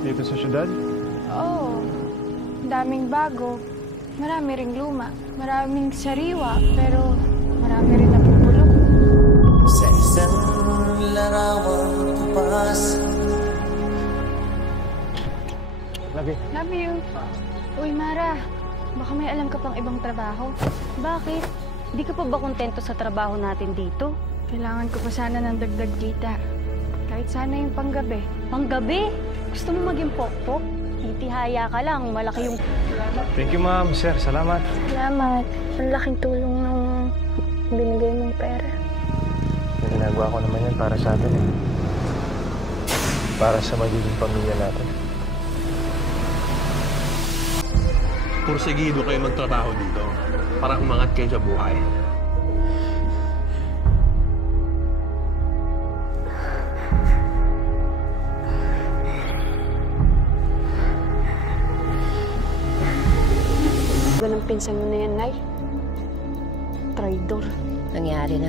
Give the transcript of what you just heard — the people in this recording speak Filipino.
Dito sa syudad? Oo. Daming bago. Marami ring luma. Maraming sariwa. Pero marami rin napupulong. Sa isang larawang kupas. Love you. Uy, Mara. Baka may alam ka pang ibang trabaho. Bakit? Di ka pa ba kontento sa trabaho natin dito? Kailangan ko pa sana ng dagdag kita. Kahit sana yung panggabi. Panggabi? Gusto mo maging pokpok? Titihaya ka lang, malaki yung... Thank you, ma'am. Sir, salamat. Salamat. Ang laking tulong ng binigay mong pera. Ginagawa ko naman yan para sa atin. Para sa magiging pamilya natin. Pursigido kayo magtrabaho dito para umangat kayo sa buhay. Ganang pinsan mo na yan, Nay. Traidor. Nangyari na.